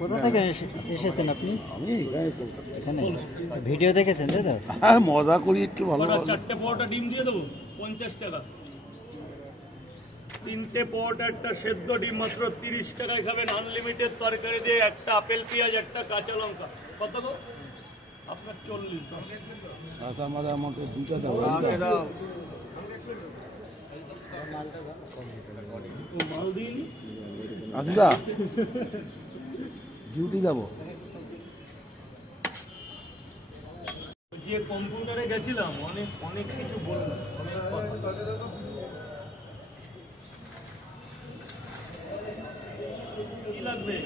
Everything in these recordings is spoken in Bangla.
কোথা থেকে এসেছেন আপনি? আমি এখানে ভিডিও দেখেছেন তাই তো? হ্যাঁ, মজা করি একটু ভালো। 4টে পরোটা ডিম দিয়ে দেবো 50 টাকা। 3টে পরোটা একটা সেদ্ধ ডিম মাত্র 30 টাকায় খাবেন। আনলিমিটেড তরকারি দিয়ে একটা আপেল পেঁয়াজ একটা কাঁচা লঙ্কা। কত গো? আপনার 40। আচ্ছা, আমাকে 2টা দাও। মাল দিন। আচ্ছা, ডিউটি যাবো। যে কম্পিউটারে গেছিলাম অনেক কিছু বললাম, কি লাগবে?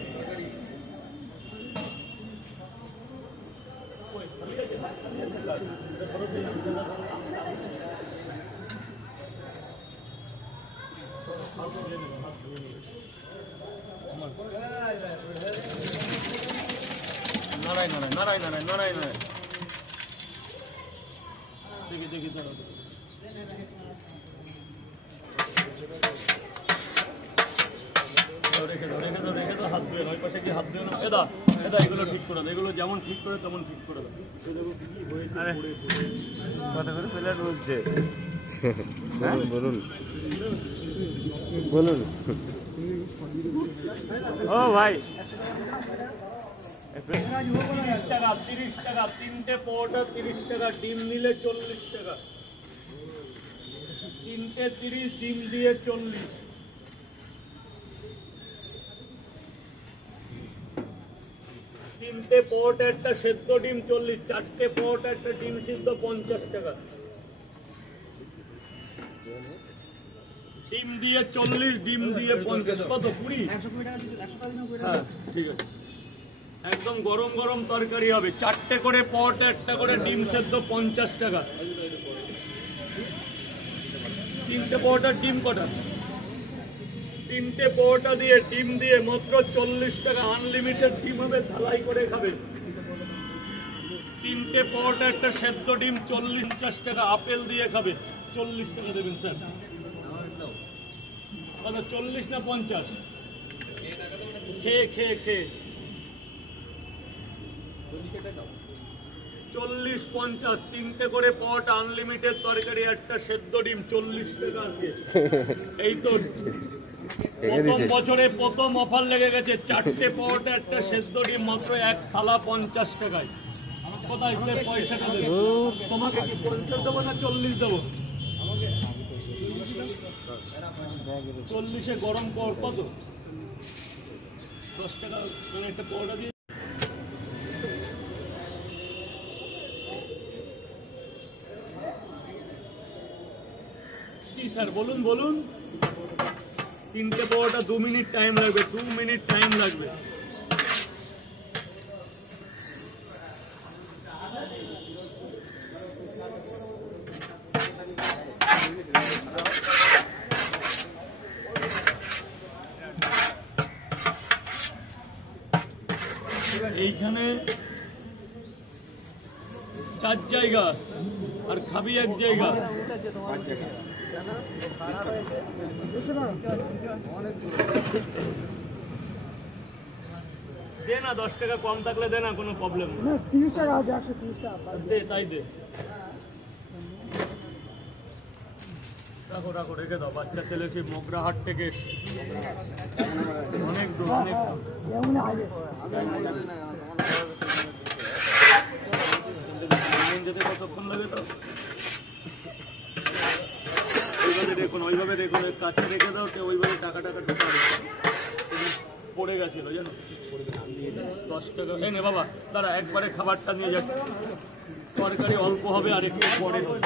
নারায় দেখি দাঁড়াও। রেখে দাও হাত ধুয়ে। ওই পাশে কি হাত ধুয়ে না? এদা এগুলো ঠিক করে দাও। এগুলো যেমন ঠিক করে তেমন ঠিক করে দাও। কত করে প্লেট বলছে? বলুন। ও ভাই, 30 টাকা। 3টে পরোটা 30 টাকা। ডিম নিলে 40 টাকা। 3টে 30, ডিম দিয়ে 40। 3টে পরোটা একটা সেদ্ধ ডিম 40। 4টে পরোটা একটা ডিম সিদ্ধ 50 টাকা। ডিম দিয়ে 40, ডিম দিয়ে 50। কত? 20? হ্যাঁ, ঠিক আছে। একদম গরম গরম তরকারি হবে। 4টে করে পরোটা একটা করে ডিম সেদ্ধ 50 টাকা। 3টে পরোটার ডিম কটা? 3টে পরোটা দিয়ে ডিম দিয়ে মাত্র 40 টাকা। আনলিমিটেড ডিম হবে, ঢালাই করে খাবে। 3টে পরোটা একটা সেদ্ধ ডিম 40 টাকা। আপেল দিয়ে খাবে 40 টাকা দেবেন স্যার। 40 না 50? খেয়ে 40, 50। 3টে করে পরোটা, আনলিমিটেড তরকারি, একটা সেদ্ধ ডিম 40 টাকা আছে। এই তো প্রথম বছরে প্রথম অফার লেগে গেছে। 4টে পরোটা একটা সেদ্ধ ডিম মাত্র 1 থালা 50 টাকায়। কোথায় পয়সাটা দেবো? তোমাকে কি 50 দেবো না 40 দেবো? 40-এ গরম কর। কত? 10 টাকা একটা পরোটা দিয়ে। কি স্যার বলুন। 3টে পরোটা 2 মিনিট টাইম লাগবে। 2 মিনিট টাইম লাগবে। এইখানে 4 জায়গা আর খাবি 1 জায়গা। দে না, 10 টাকা কম থাকলে দে না, কোনো প্রবলেম না। 30 টাকা আছে, 130 টাকা দে, তাই দে। রাখো রেখে দাও। বাচ্চা ছেলে সেই মগরাহাট থেকে অনেক দূর। যেতে কতক্ষণ লাগে? তো ওইভাবে দেখুন, কাছে রেখে দাও। ওইভাবে টাকা ঢোকাবে। পড়ে গেছিল জানো। 10 টাকা নে বাবা। দাঁড়া, একবারে খাবারটা নিয়ে যাচ্ছে। তরকারি অল্প হবে আর একটু পরে হবে।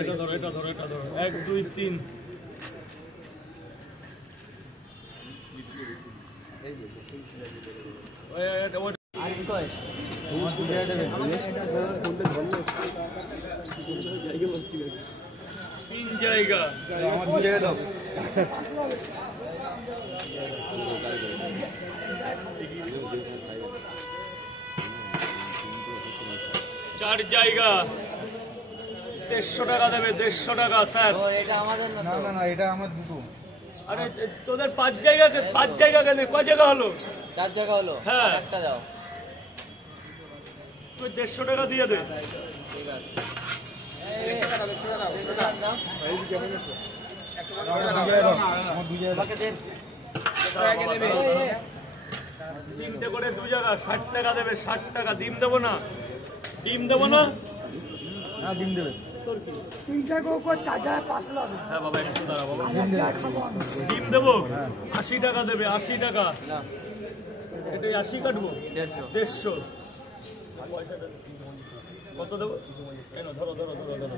এটা ধরো 1, 2, 3। তিন জায়গা দাও। 4 জায়গা 150 টাকা দেবে, 150 টাকা স্যার। এটা আমাদের না, না না এটা আমার দুটো। আরে তোদের 5 জায়গা কেন, কয় জায়গা হলো? 4 জায়গা হলো। হ্যাঁ একটা দাও। তুই 150 টাকা দিয়ে দে। ঠিক আছে। তিনটে করে 2 জায়গা 60 টাকা দেবে, 60 টাকা। ডিম দেবো না, ডিম দেবো না। হ্যাঁ ডিম দেবে। হ্যাঁ বাবা একটু দাঁড়া বাবা, ডিম দেবো। 80 টাকা দেবে, 80 টাকা। এটা 80 কাটবো, 150। কত দেবো? কেন ধরো ধরো ধরো ধরো।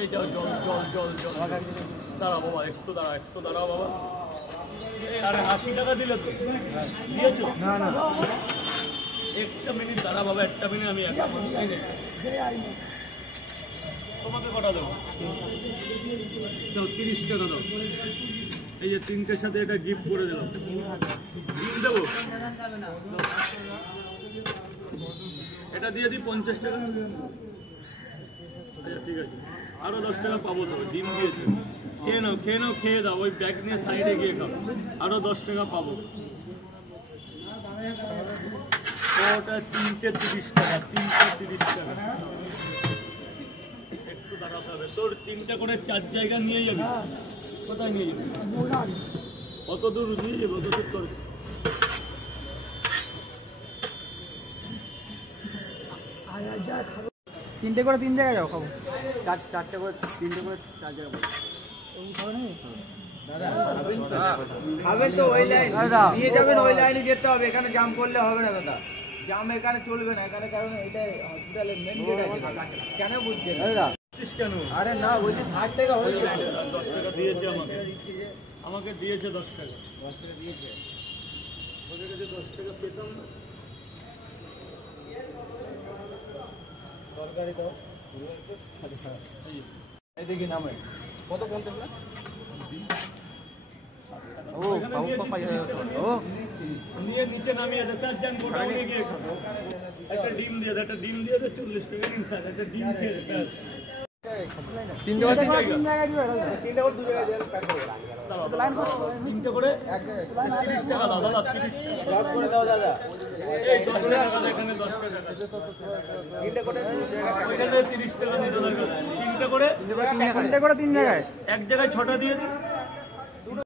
এই যাও, জল জল জল জল। দাঁড়াও বাবা, একটু দাঁড়াও বাবা। আরে 80 টাকা দিলে তো দিয়েছো? না না একটা মিনিট দাঁড়া বাবা, একটা মিনিট। আমি তোমাকে কটা দেবো? দাও 30 টাকা দাও। এই যে 3টের সাথে এটা গিফট করে দিলাম। ডিম দেবো? এটা দিয়ে দিই 50 টাকা। আচ্ছা ঠিক আছে, আরো 10 টাকা পাবো তো। ডিম দিয়েছে, খেয়ে নাও খেয়ে নাও, খেয়ে দাও। ওই ব্যাগ নিয়ে সাইডে গিয়ে খাও, আরো 10 টাকা পাবো। ওটা 3টে 30 টাকা, 3টে 30 টাকা। একটু দাঁড়াতে হবে। তোর 3টে করে 4 জায়গা নিয়ে যাবি? কোথায় নিয়ে যাবি? কত দূর নিয়ে যাবো? কত দূর তোর? তিনটে করে 3 জায়গায় যাও খাবো। 4টে করে 3টে করে 4 জায়গায় খাবেন তো ওই লাইন নিয়ে যাবেন, ওই লাইনে যেতে হবে। এখানে জাম করলে হবে না দাদা, জাম এখানে চলবে না এখানে, কারণ এটা হসপিটালের মেন গেট আছে। কেন বুঝছেন কেন? আরে না বলছি 60 টাকা হয়ে 10 টাকা দিয়েছে আমাকে দিয়েছে 10 টাকা। 10 টাকা দিয়েছে। ওদের কাছে 10 টাকা পেতাম না। তরকারি দাও। এই দেখি নামে কত 50 না? ও ও নিয়ে নিচে নামিয়ে দে, 4 জন গোডাউনে গিয়ে খাবো। একটা ডিম দিয়ে দে, 40 টাকা ইনসাইড। একটা ডিম খেয়ে দে। 3 জায়গায় 3 জায়গায় দিও। 3টে করে 2 জায়গায় দিয়ে প্যাক করে লাইন করো। 3টে করে 30 টাকা দাও দাদা, 30 টাকা লক করে দাও দাদা। এই 10 টাকা এখানে 10 টাকা। 3টে করে 2 জায়গায়, এখানে 30 টাকা দিতে লাগবে। 3টে করে 3টে করে 3 জায়গায়। এক জায়গায় 6টা দিয়ে দিই।